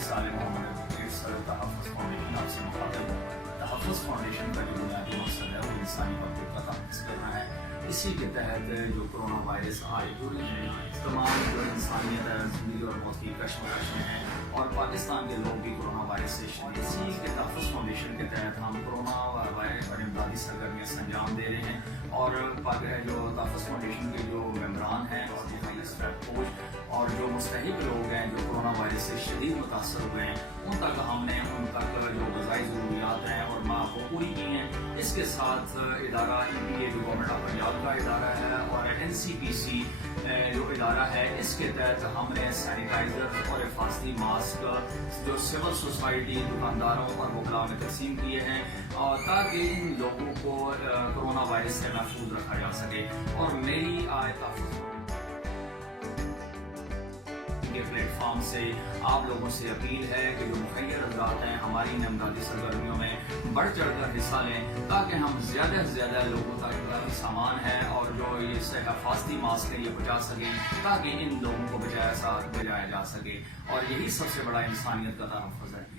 साल मोहम्मद तहफ़्फ़ुज़ फाउंडेशन आपसे मुखातिब हूँ। तहफ़्फ़ुज़ फाउंडेशन का जो बुनियादी मकसद है वो इंसानी हक़ूक़ का तहफ़्फ़ुज़ करना है। इसी के तहत जो कोरोना वायरस आए हुए हैं, तमाम जो इंसानियत है ज़िंदगी और मौत की कश्मकश में है और पाकिस्तान के लोग भी कोरोना वायरस से शदीद। इसी के तहफ़्फ़ुज़ फाउंडेशन के तहत हम कोरोना वायरस पर इमदादी सरगर्मियाँ संजाम दे रहे हैं और जो तहफ़्फ़ुज़ फाउंडेशन के जो मेंबरान हैं और और जो मुस्तहिक लोग हैं जो कोरोना वायरस से शदीद मुतासर हुए हैं उन तक जो ग़िज़ाई ज़रूरियात हैं और माँग वो पूरी की हैं। इसके साथ इदारा EPA जो गवर्नमेंट ऑफ पंजाब का इदारा है और NCPC जो इदारा है, इसके तहत हमने सैनिटाइज़र और हिफाजती मास्क जो सिविल सोसाइटी दुकानदारों और वकला में तकसीम किए हैं और ताकि इन लोगों को कोरोना वायरस से महफूज रखा जा सके। और मेरी के प्लेटफॉर्म से आप लोगों से अपील है कि जो मुखैर हज़रात हैं हमारी इन इमदादी सरगर्मियों में बढ़ चढ़ कर हिस्सा लें ताकि हम ज़्यादा से ज़्यादा लोगों तक सामान है और जो ये हिफाजती मास्क है ये पहुँचा सकें ताकि इन लोगों को बचाया जा सके और यही सबसे बड़ा इंसानियत का तहफ़्फ़ुज़ है।